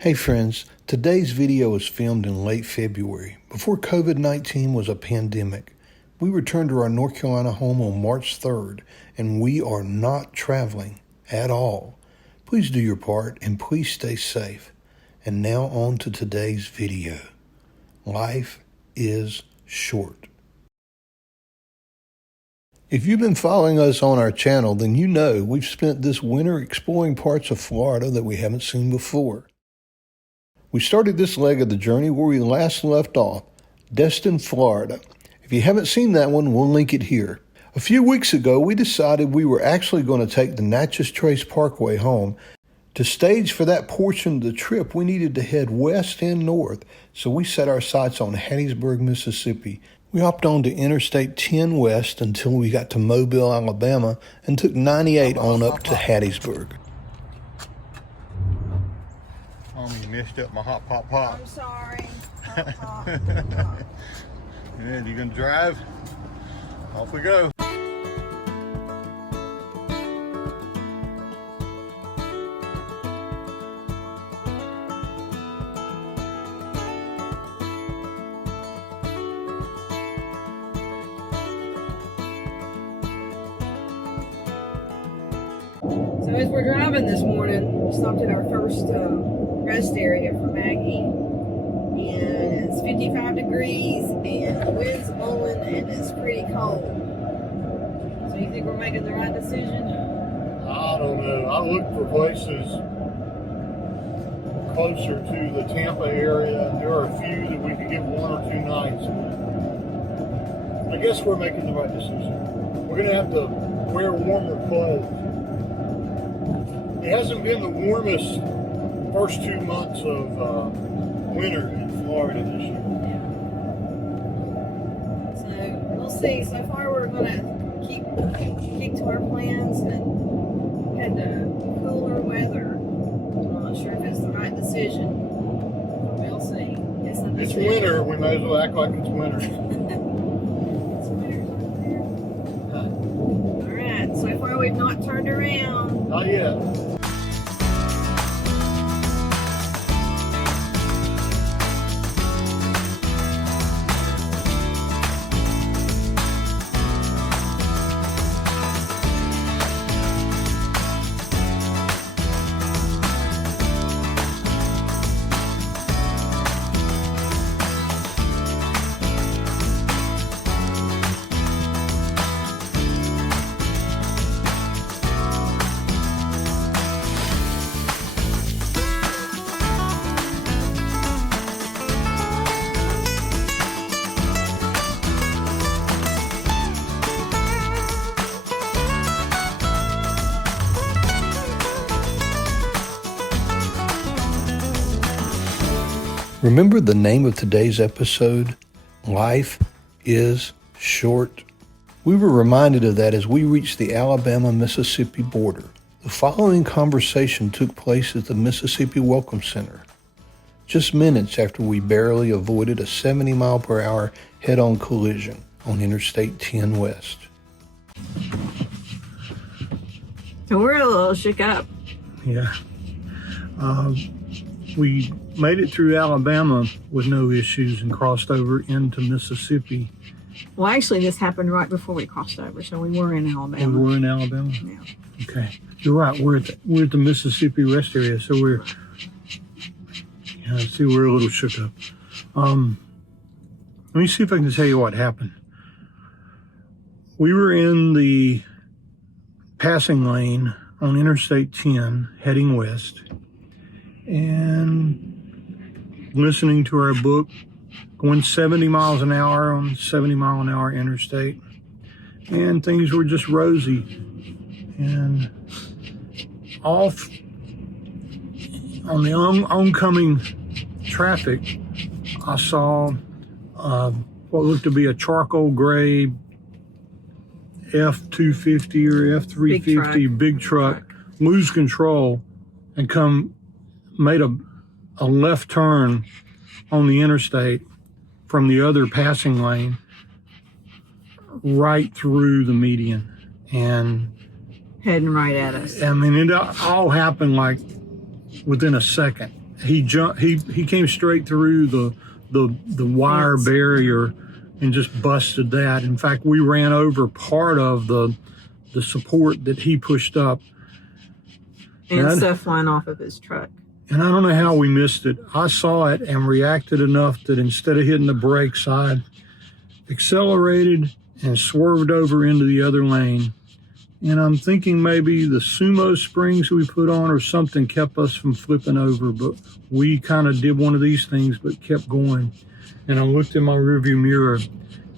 Hey friends, today's video was filmed in late February, before COVID-19 was a pandemic. We returned to our North Carolina home on March 3rd, and we are not traveling at all. Please do your part, and please stay safe. And now on to today's video. Life is short. If you've been following us on our channel, then you know we've spent this winter exploring parts of Florida that we haven't seen before. We started this leg of the journey where we last left off, Destin, Florida. If you haven't seen that one, we'll link it here. A few weeks ago, we decided we were actually going to take the Natchez Trace Parkway home. To stage for that portion of the trip, we needed to head west and north, so we set our sights on Hattiesburg, Mississippi. We hopped on to Interstate 10 West until we got to Mobile, Alabama, and took 98 on up to Hattiesburg. You messed up my hot pop pop. I'm sorry. And you gonna drive? Off we go. So as we're driving this morning, we stopped at our first rest area for Maggie, and it's 55 degrees and the wind's blowing and it's pretty cold. So you think we're making the right decision? I don't know. I looked for places closer to the Tampa area. There are a few that we could get 1 or 2 nights. I guess we're making the right decision. We're gonna have to wear warmer clothes. It hasn't been the warmest first 2 months of winter in Florida this year. Yeah. So we'll see. So far we're gonna keep to our plans and head to cooler weather. I'm not sure if it's the right decision. We'll see. It's winter. We may as well act like it's winter. It's winter right there. All right. So far we've not turned around. Not yet. Remember the name of today's episode? Life is short. We were reminded of that as we reached the Alabama-Mississippi border. The following conversation took place at the Mississippi Welcome Center, just minutes after we barely avoided a 70-mile-per-hour head-on collision on Interstate 10 West. So we're a little shook up. Yeah. We made it through Alabama with no issues and crossed over into Mississippi. Well, actually, this happened right before we crossed over, so we were in Alabama. And we're in Alabama? Yeah. Okay. You're right. We're at the Mississippi rest area, so we're a little shook up. Let me see if I can tell you what happened. We were in the passing lane on Interstate 10 heading west, and listening to our book, going 70 miles an hour on 70-mile-an-hour interstate, and things were just rosy. And off on the oncoming traffic, I saw what looked to be a charcoal gray F-250 or F-350 big truck lose control and made a left turn on the interstate from the other passing lane right through the median and heading right at us. I mean, it all happened like within a second. he jumped. He came straight through the wire barrier and just busted that. In fact, we ran over part of the support that he pushed up. And stuff flying off of his truck. And I don't know how we missed it. I saw it and reacted enough that instead of hitting the brakes, I accelerated and swerved over into the other lane. And I'm thinking maybe the sumo springs we put on or something kept us from flipping over, but we kind of did one of these things but kept going. And I looked in my rearview mirror,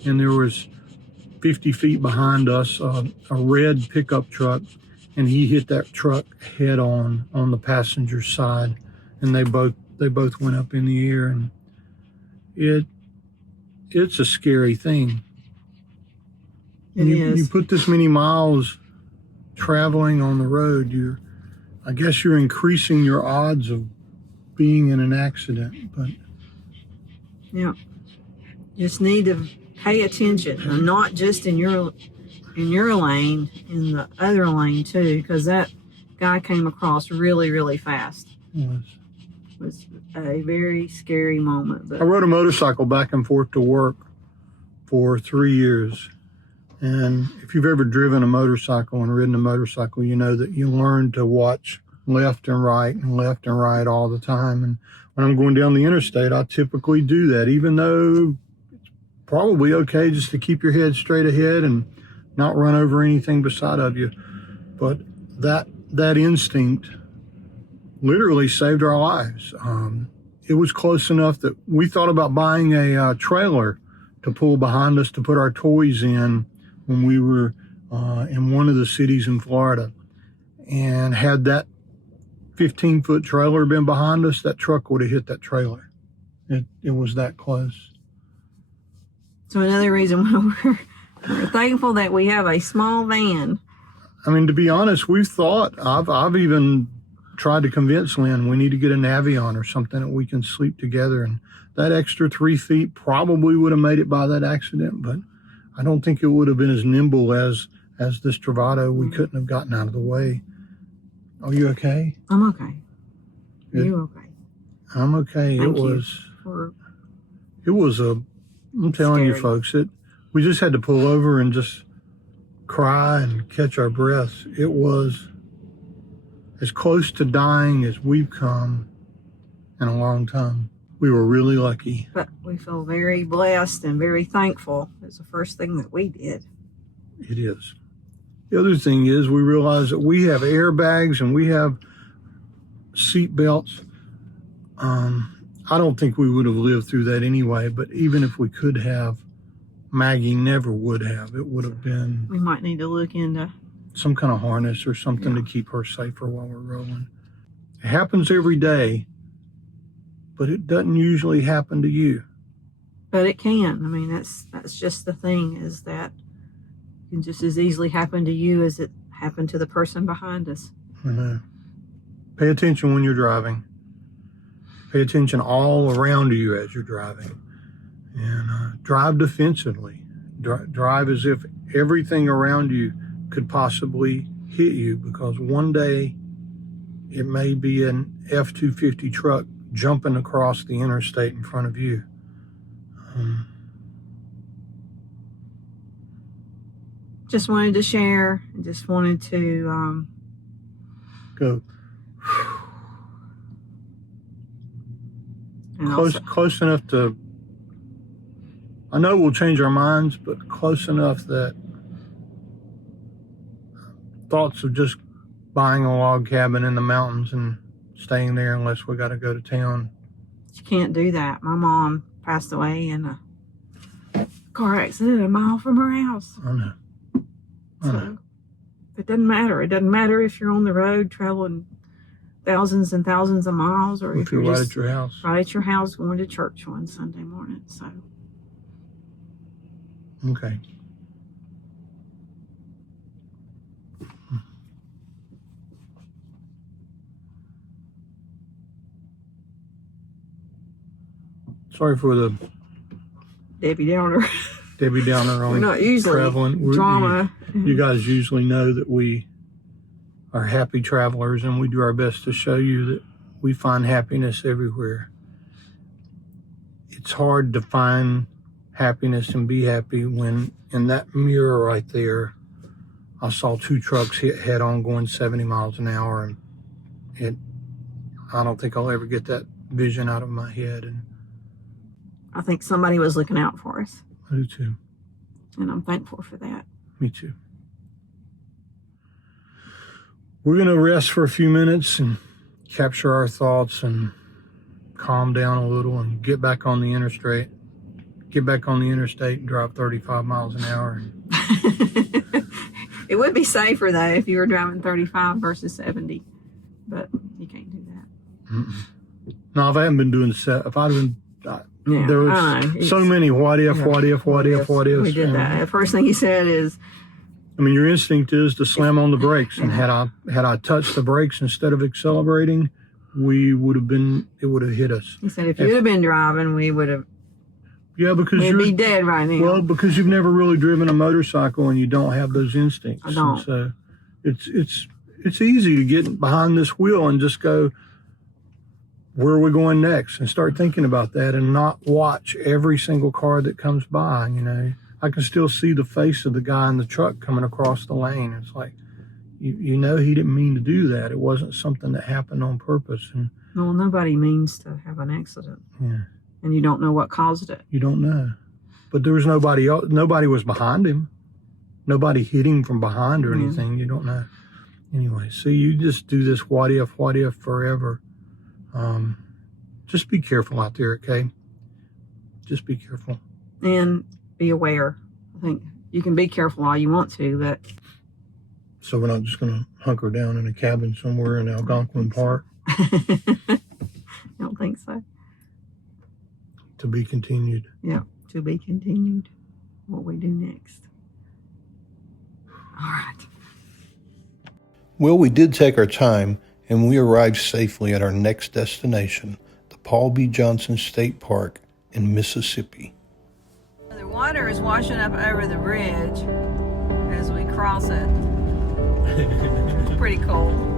and there was 50 feet behind us a red pickup truck, and he hit that truck head on the passenger side, and they both went up in the air. And it's a scary thing. You put this many miles traveling on the road, I guess you're increasing your odds of being in an accident. But yeah, just need to pay attention, and not just in your lane, in the other lane too, because that guy came across really, really fast. It was a very scary moment. But I rode a motorcycle back and forth to work for 3 years. And if you've ever driven a motorcycle and ridden a motorcycle, you know that you learn to watch left and right all the time. And when I'm going down the interstate, I typically do that, even though it's probably okay just to keep your head straight ahead and not run over anything beside of you. But that instinct literally saved our lives. It was close enough that we thought about buying a trailer to pull behind us to put our toys in when we were in one of the cities in Florida. And had that 15-foot trailer been behind us, that truck would have hit that trailer. It was that close. So another reason why we're thankful that we have a small van. I mean, to be honest, we've thought, I've even tried to convince Lynn we need to get a Navion or something that we can sleep together. And that extra 3 feet probably would have made it by that accident, but I don't think it would have been as nimble as this Travato. We couldn't have gotten out of the way. Are you okay? I'm okay. Good. Are you okay? I'm okay. Thank It was I'm telling you folks, we just had to pull over and just cry and catch our breaths. It was as close to dying as we've come in a long time. We were really lucky. But we feel very blessed and very thankful. It's the first thing that we did. It is. The other thing is we realize that we have airbags and we have seat belts. I don't think we would have lived through that anyway, but even if we could have, Maggie never would have. It would have been... We might need to look into... some kind of harness or something to keep her safer while we're rolling. It happens every day, but it doesn't usually happen to you. But it can. I mean, that's just the thing, is that it can just as easily happen to you as it happened to the person behind us. I know. Pay attention when you're driving. Pay attention all around you as you're driving. And drive defensively. Drive as if everything around you could possibly hit you, because one day it may be an F-250 truck jumping across the interstate in front of you. Just wanted to share. Just wanted to go close enough to, I know we'll change our minds, but close enough that thoughts of just buying a log cabin in the mountains and staying there unless we got to go to town. You can't do that. My mom passed away in a car accident a mile from her house. I know. So it doesn't matter. It doesn't matter if you're on the road traveling thousands and thousands of miles, or if you're right just at your house. Right at your house going to church one Sunday morning. So. Okay. Sorry for the Debbie Downer. Debbie Downer on We're not usually traveling. Drama. You guys usually know that we are happy travelers, and we do our best to show you that we find happiness everywhere. It's hard to find happiness and be happy when in that mirror right there, I saw 2 trucks hit head on going 70 miles an hour, and I don't think I'll ever get that vision out of my head. And I think somebody was looking out for us. I do too. And I'm thankful for that. Me too. We're going to rest for a few minutes and capture our thoughts and calm down a little and get back on the interstate. Get back on the interstate and drive 35 miles an hour. It would be safer though if you were driving 35 versus 70, but you can't do that. Mm-mm. No, if I hadn't been doing set, if I'd been, Yeah, there was so many what if. We did that. The first thing he said is, I mean, your instinct is to slam on the brakes, and had I touched the brakes instead of accelerating, it would have hit us. He said, if you'd have been driving, we would have. Yeah, because we'd be dead right now. Well, because you've never really driven a motorcycle and you don't have those instincts. I don't. And so it's easy to get behind this wheel and just go, where are we going next? And start thinking about that and not watch every single car that comes by. You know, I can still see the face of the guy in the truck coming across the lane. It's like, you know, he didn't mean to do that. It wasn't something that happened on purpose. And well, nobody means to have an accident. yeah. And you don't know what caused it. You don't know. But there was nobody else. Nobody was behind him. Nobody hit him from behind or anything. You don't know. Anyway, so you just do this what if forever. Just be careful out there, okay? Just be careful. And be aware. I think you can be careful all you want to, but... So we're not just going to hunker down in a cabin somewhere in Algonquin Park? I don't think so. To be continued. Yeah, to be continued. What we do next. All right. Well, we did take our time, and we arrived safely at our next destination, the Paul B. Johnson State Park in Mississippi. The water is washing up over the bridge as we cross it. It's pretty cold.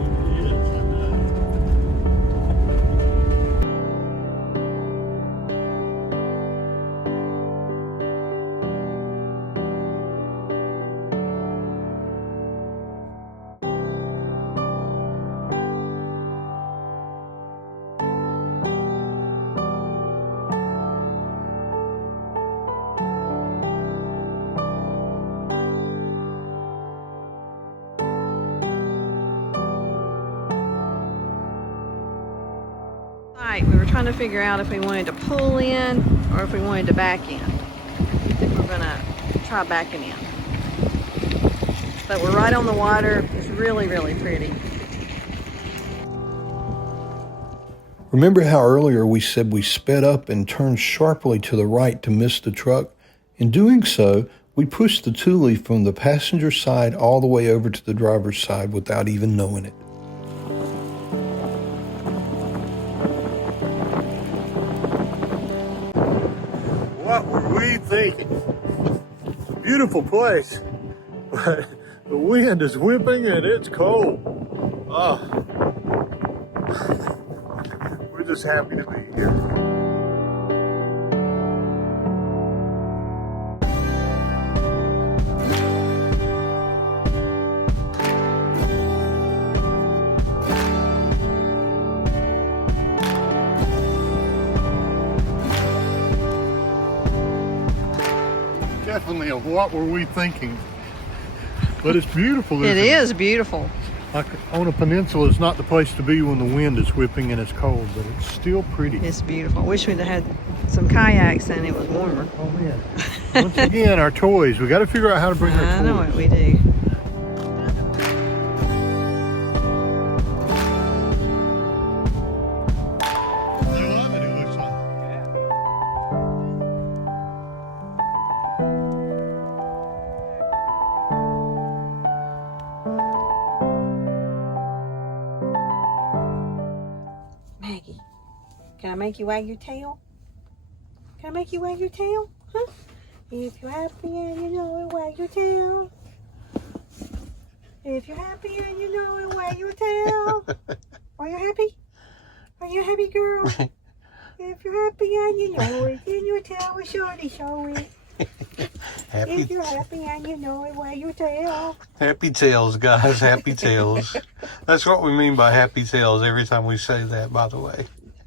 We were trying to figure out if we wanted to pull in or if we wanted to back in. I think we're gonna try backing in. But we're right on the water. It's really, really pretty. Remember how earlier we said we sped up and turned sharply to the right to miss the truck? In doing so, we pushed the Thule from the passenger side all the way over to the driver's side without even knowing it. What were we thinking? It's a beautiful place, but the wind is whipping and it's cold. Oh. We're just happy to be here. Definitely a what were we thinking, but it's beautiful. It is beautiful. Like on a peninsula, it's not the place to be when the wind is whipping and it's cold, but it's still pretty. It's beautiful. I wish we'd had some kayaks and it was warmer. Oh man! Once again, our toys. We got to figure out how to bring our toys. I know what we do. Maggie, can I make you wag your tail? Can I make you wag your tail? Huh? If you're happy and you know it, wag your tail. If you're happy and you know it, wag your tail. Are you happy? Are you happy, girl? If you're happy and you know it, then your tail will surely show it. If you're happy and you know it, wag your tail. Happy tails, guys. Happy tails. That's what we mean by happy tails every time we say that, by the way.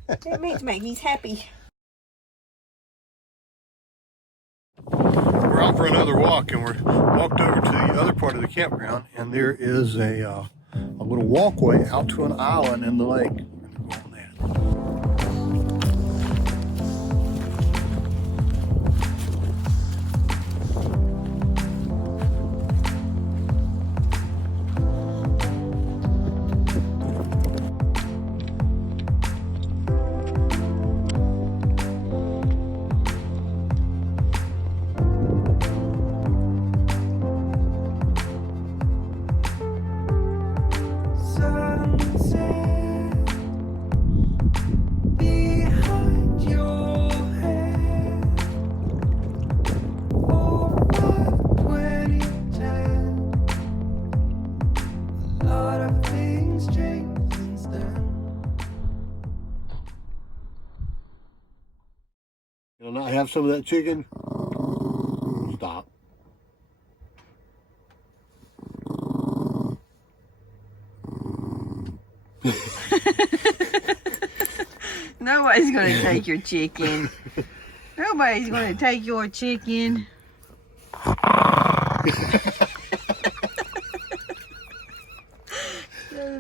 It means Maggie's happy. We're out for another walk, and we're walked over to the other part of the campground, and there is a little walkway out to an island in the lake. We're gonna go on that. You'll not have some of that chicken? Stop. Nobody's going to take your chicken. Nobody's going to take your chicken. I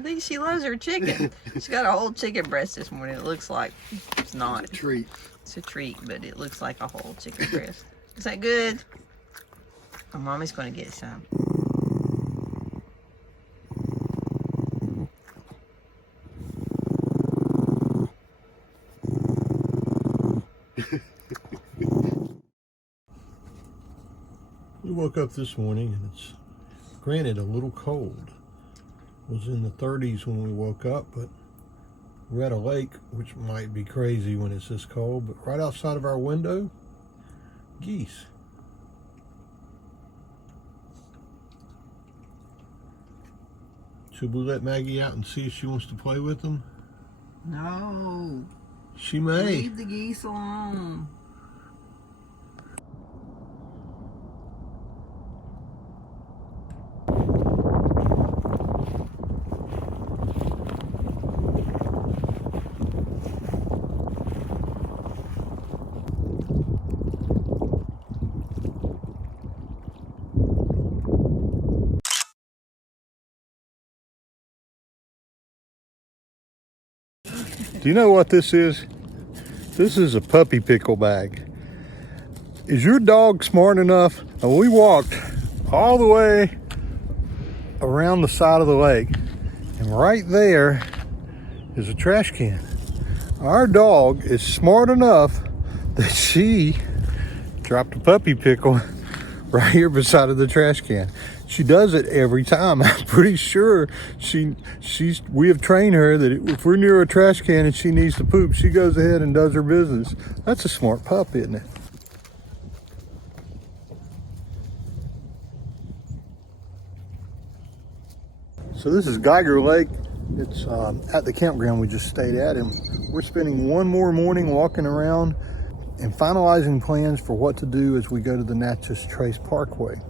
think she loves her chicken. She got a whole chicken breast this morning. It looks like it's not. It's a treat. It's a treat, but it looks like a whole chicken breast. Is that good? Oh, Mommy's going to get some. We woke up this morning and it's granted a little cold. It was in the 30s when we woke up, but we're at a lake, which might be crazy when it's this cold, but right outside of our window, geese. Should we let Maggie out and see if she wants to play with them? No. She may. Leave the geese alone. Do you know what this is? This is a puppy pickle bag. Is your dog smart enough? And we walked all the way around the side of the lake, and right there is a trash can. Our dog is smart enough that she dropped a puppy pickle right here beside of the trash can. She does it every time. I'm pretty sure we have trained her that if we're near a trash can and she needs to poop, she goes ahead and does her business. That's a smart pup, isn't it? So this is Geiger Lake. It's at the campground we just stayed at, and we're spending one more morning walking around and finalizing plans for what to do as we go to the Natchez Trace Parkway.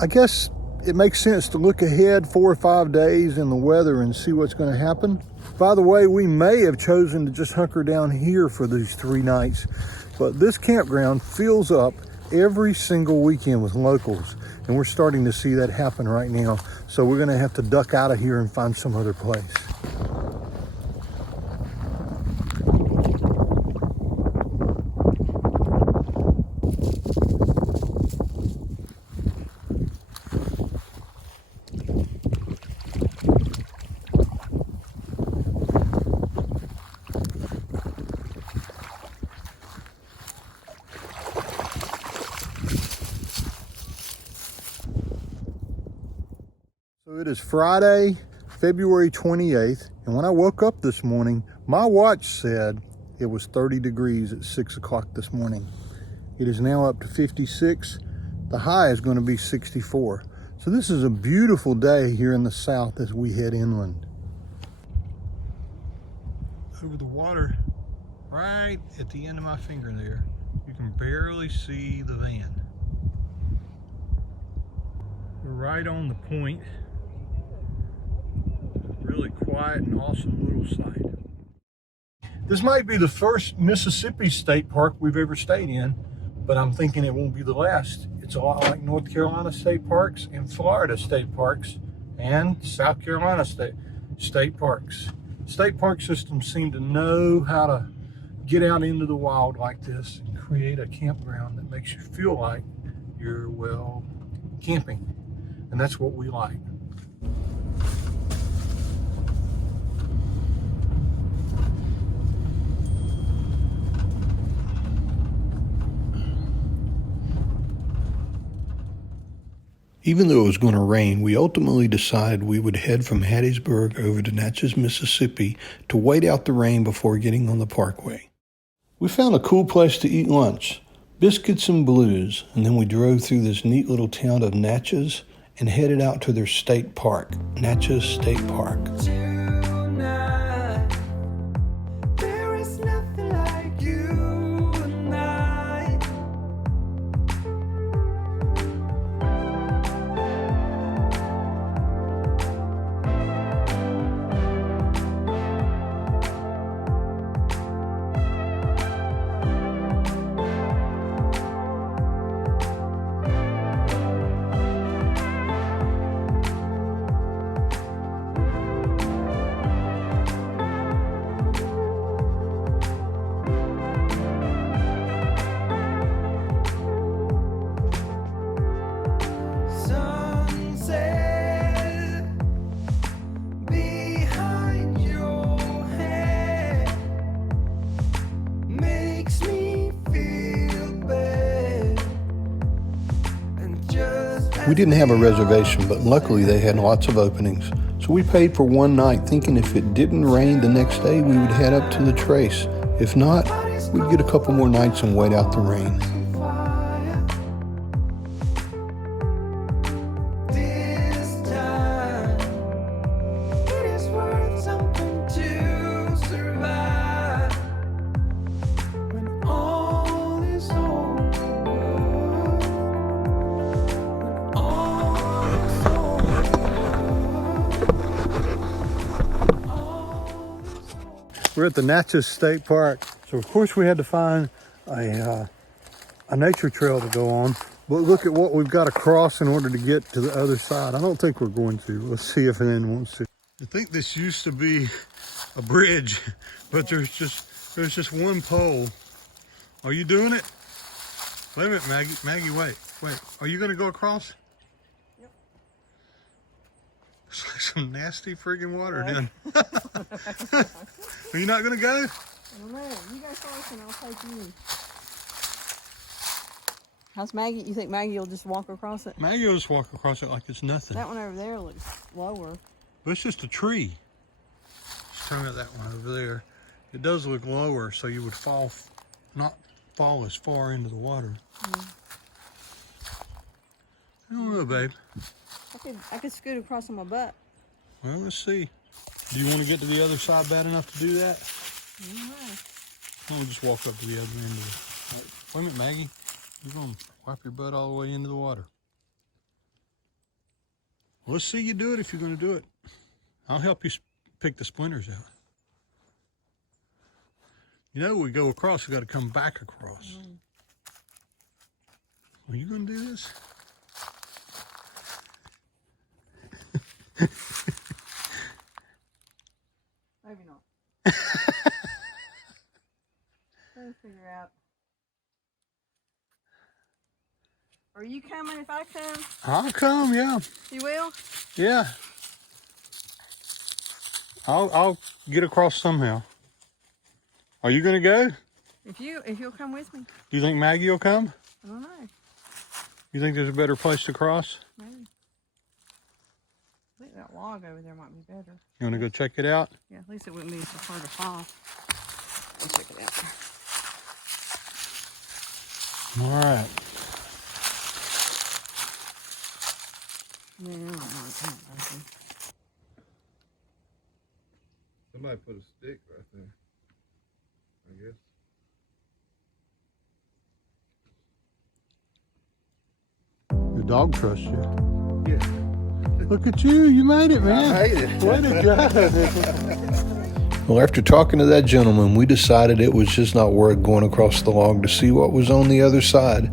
I guess it makes sense to look ahead 4 or 5 days in the weather and see what's going to happen. By the way, we may have chosen to just hunker down here for these 3 nights, but this campground fills up every single weekend with locals, and we're starting to see that happen right now. So we're going to have to duck out of here and find some other place. So it is Friday, February 28th, and when I woke up this morning, my watch said it was 30 degrees at 6 o'clock this morning. It is now up to 56. The high is going to be 64. So this is a beautiful day here in the south as we head inland. over the water right at the end of my finger there. You can barely see the van. We're right on the point. Really quiet and awesome little site. This might be the first Mississippi state park we've ever stayed in, but I'm thinking it won't be the last. It's a lot like North Carolina state parks and Florida state parks and South Carolina state parks. State park systems seem to know how to get out into the wild like this and create a campground that makes you feel like you're, well, camping. And that's what we like. Even though it was going to rain, we ultimately decided we would head from Hattiesburg over to Natchez, Mississippi to wait out the rain before getting on the parkway. We found a cool place to eat lunch, biscuits and blues, and then we drove through this neat little town of Natchez and headed out to their state park, Natchez State Park. We didn't have a reservation, but luckily they had lots of openings. So we paid for one night, thinking if it didn't rain the next day, we would head up to the Trace. If not, we'd get a couple more nights and wait out the rain. We're at the Natchez State Park, so of course we had to find a nature trail to go on. But look at what we've got to cross in order to get to the other side. I don't think we're going to. Let's see if anyone wants to. I think this used to be a bridge, but there's just one pole. Are you doing it? Wait a minute, Maggie. Maggie, wait. Are you going to go across? Yep. It's like some nasty friggin' water down. Are you not going to go? I don't know. You go first and I'll take you. How's Maggie? You think Maggie will just walk across it? Maggie will just walk across it like it's nothing. That one over there looks lower. But it's just a tree. Just talking about that one over there. It does look lower, so you would not fall as far into the water. Mm. I don't know, babe. I could scoot across on my butt. Well, let's see. Do you want to get to the other side bad enough to do that? Mm-hmm. We'll just walk up to the other end of it. Right. Wait a minute, Maggie. You're going to wipe your butt all the way into the water. Well, let's see you do it if you're going to do it. I'll help you pick the splinters out. You know, we go across, we got to come back across. Mm. Are you going to do this? Maybe not. Trying to figure out. Are you coming if I come? I'll come, yeah. You will? Yeah. I'll get across somehow. Are you gonna go? If you'll come with me. Do you think Maggie will come? I don't know. You think there's a better place to cross? Maybe. I think that log over there might be better. You wanna go check it out? Yeah, at least it wouldn't be so hard to fall. Let's check it out. All right. Yeah, I don't know. Somebody put a stick right there. guess. The dog trusts you. Yeah. Look at you. You made it, man. I made it. Way to go. Well, after talking to that gentleman, we decided it was just not worth going across the log to see what was on the other side.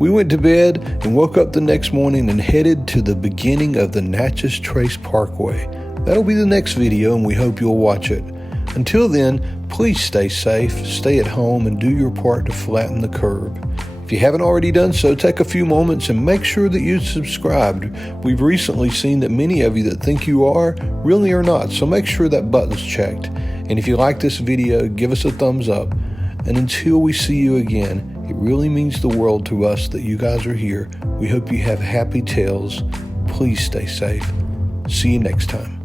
We went to bed and woke up the next morning and headed to the beginning of the Natchez Trace Parkway. That'll be the next video, and we hope you'll watch it. Until then, please stay safe, stay at home, and do your part to flatten the curve. If you haven't already done so, take a few moments and make sure that you've subscribed. We've recently seen that many of you that think you are really are not, so make sure that button's checked. And if you like this video, give us a thumbs up. And until we see you again, it really means the world to us that you guys are here. We hope you have happy trails. Please stay safe. See you next time.